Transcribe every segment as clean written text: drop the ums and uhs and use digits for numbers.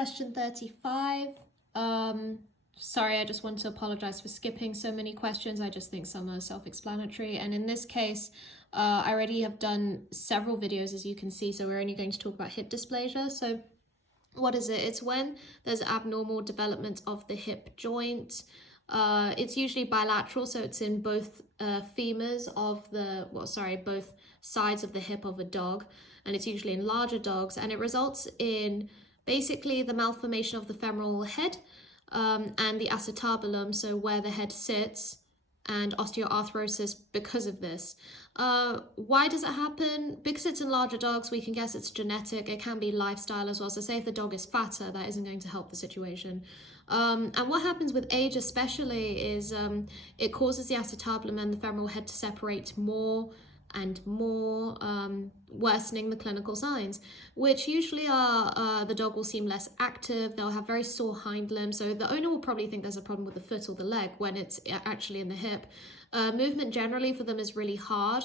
Question 35. Sorry, I just want to apologize for skipping so many questions. I just think some are self-explanatory. And in this case, I already have done several videos, as you can see, so we're only going to talk about hip dysplasia. So what is it? It's when there's abnormal development of the hip joint. It's usually bilateral, so it's in both femurs of the, both sides of the hip of a dog, and it's usually in larger dogs, and it results in basically the malformation of the femoral head and the acetabulum, so where the head sits, and osteoarthrosis because of this. Why does it happen? Because it's in larger dogs, we can guess it's genetic. It can be lifestyle as well. So say if the dog is fatter, that isn't going to help the situation. And what happens with age especially is it causes the acetabulum and the femoral head to separate more and more, worsening the clinical signs, which usually are the dog will seem less active, they'll have very sore hind limbs, so the owner will probably think there's a problem with the foot or the leg when it's actually in the hip. Movement generally for them is really hard.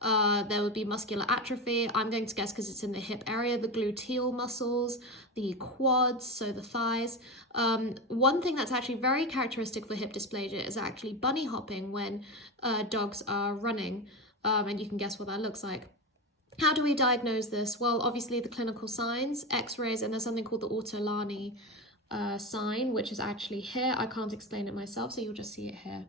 There would be muscular atrophy. I'm going to guess because it's in the hip area, the gluteal muscles, the quads, so the thighs. One thing that's actually very characteristic for hip dysplasia is actually bunny hopping when dogs are running. And you can guess what that looks like. How do we diagnose this? Well, obviously the clinical signs, x-rays, and there's something called the Ortolani sign, which is actually here. I can't explain it myself, so you'll just see it here.